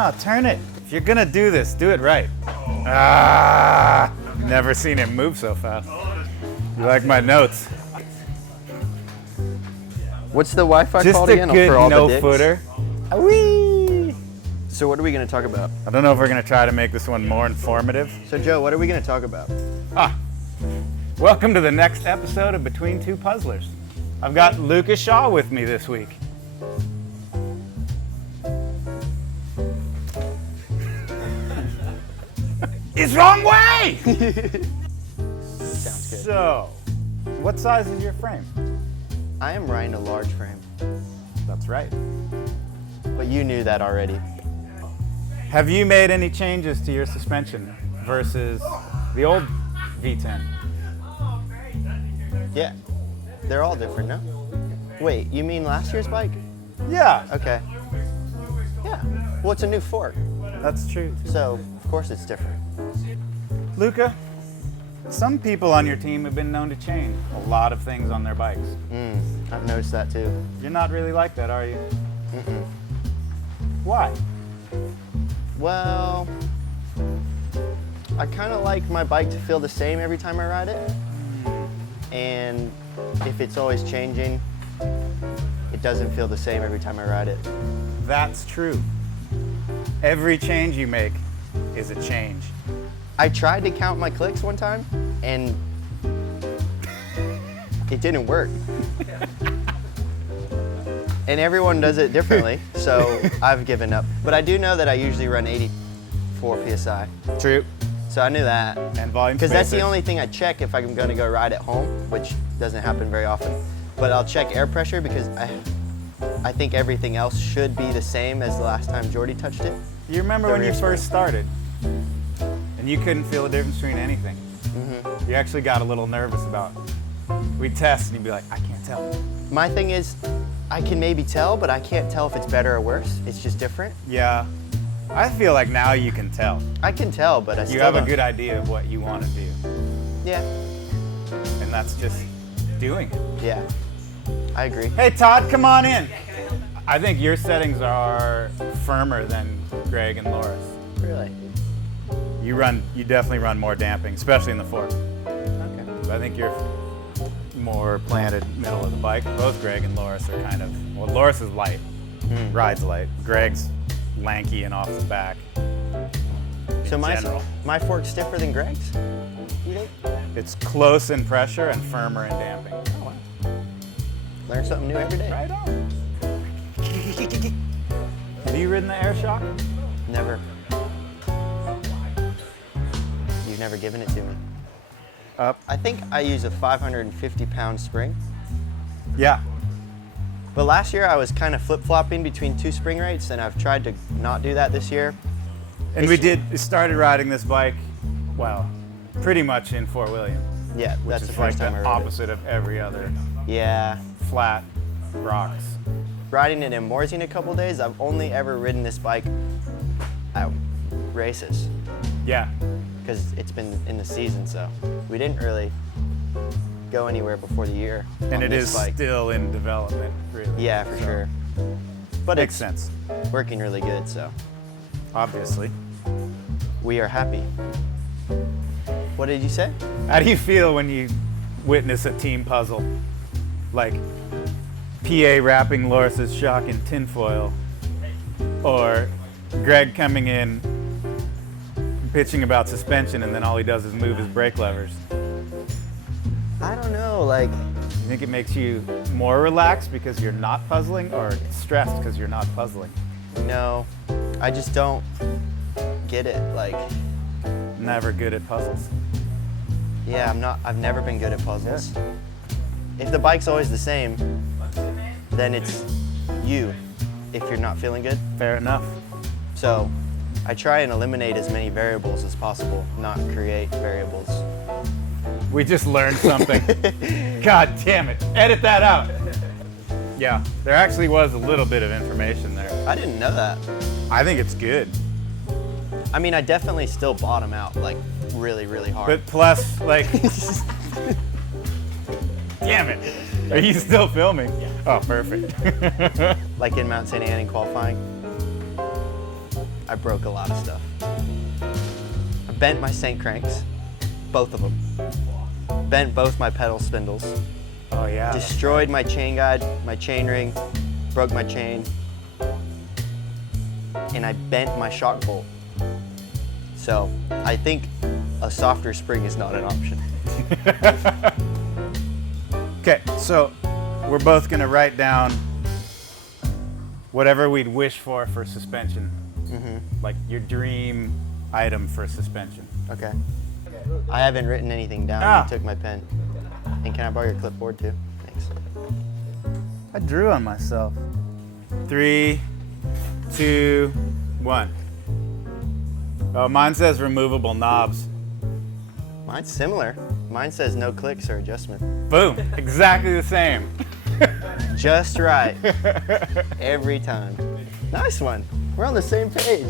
No, turn it. If you're gonna do this, do it right. Ah! Never seen him move so fast. You like my notes? What's the Wi-Fi Just called a again good for all the dicks? no-footer. Whee! So what are we going to talk about? I don't know if we're gonna try to make this one more informative. So Joe, what are we going to talk about? Welcome to the next episode of Between Two Puzzlers. I've got Luca Shaw with me this week. It's wrong way! Sounds good. So, what size is your frame? I am riding a large frame, That's right. but you knew that already. Have you made any changes to your suspension versus the old V10? Yeah, they're all different, no? Wait, you mean last year's bike? Yeah, Okay. Yeah, well, it's a new fork, that's true. so of course it's different. Luca, some people on your team have been known to change a lot of things on their bikes. I've noticed that too. You're not really like that, are you? Mm-mm. Why? Well, I kind of like my bike to feel the same every time I ride it. And if it's always changing, it doesn't feel the same every time I ride it. That's true. Every change you make is a change. I tried to count my clicks one time, and it didn't work. And everyone does it differently, so I've given up. But I do know that I usually run 84 PSI. True. So I knew that. And volume Because that's the spacer. only thing I check if I'm gonna go ride at home, which doesn't happen very often. But I'll check air pressure because I think everything else should be the same as the last time Jordi touched it. You remember The when you rear spring. first started and you couldn't feel the difference between anything? Mm-hmm. You actually got a little nervous about we'd test and you'd be like, I can't tell. My thing is, I can maybe tell, but I can't tell if it's better or worse. It's just different. Yeah. I feel like now you can tell. I can tell, but I still You have a don't. good idea of what you want to do. Yeah, And that's just doing it. yeah. I agree. Hey Todd, come on in. I think your settings are firmer than Greg and Laura's. Really? You definitely run more damping, especially in the fork. Okay. I think you're more planted middle of the bike. Both Greg and Loris are kind of, well, Loris is light, rides light. Greg's lanky and off the back. So in my general. fork's stiffer than Greg's? You think? It's close in pressure and firmer in damping. Learn something new every day. Right on. Have you ridden the air shock? Never. You've never given it to me. Up. I think I use a 550-pound spring. Yeah. But last year I was kind of flip-flopping between two spring rates, and I've tried to not do that this year. And we started riding this bike, well, pretty much in Fort William, Yeah, which that's is the like first the time I rode opposite of every other it. Yeah. flat rocks. Riding it in Mooresing a couple days, I've only ever ridden this bike at races Yeah. because it's been in the season, so we didn't really go anywhere before the year. And on it this is bike. still in development, really. Yeah, for So, sure. But Makes it's sense, working really good, so obviously. we are happy. What did you say? How do you feel when you witness a team puzzle? Like PA wrapping Loris's shock in tinfoil, or Greg coming in bitching about suspension and then all he does is move his brake levers. I don't know, like, You think it makes you more relaxed because you're not puzzling, or stressed because you're not puzzling? no, I just don't get it. Like, Never good at puzzles. yeah, I've never been good at puzzles. If the bike's always the same, then it's you if you're not feeling good. Fair enough. So I try and eliminate as many variables as possible, not create variables. We just learned something. God damn it. Edit that out. Yeah, there actually was a little bit of information there. I didn't know that. I think it's good. I mean, I definitely still bottom out, like, really, really hard. But plus, like, damn it. Are you still filming? Yeah. Oh, perfect. Like in Mount St. Anne in qualifying. I broke a lot of stuff. I bent my Saint cranks, both of them. Bent both my pedal spindles. Oh yeah. Destroyed my chain guide, my chain ring, broke my chain, and I bent my shock bolt. So I think a softer spring is not an option. Okay, so we're both gonna write down whatever we'd wish for suspension. Like your dream item for suspension. Okay. I haven't written anything down. Ah. You took my pen. And can I borrow your clipboard too? Thanks. I drew on myself. 3, 2, 1. Oh, mine says removable knobs. Mine's similar. Mine says no clicks or adjustment. Boom, exactly the same. Just right. Every time. Nice one. We're on the same page.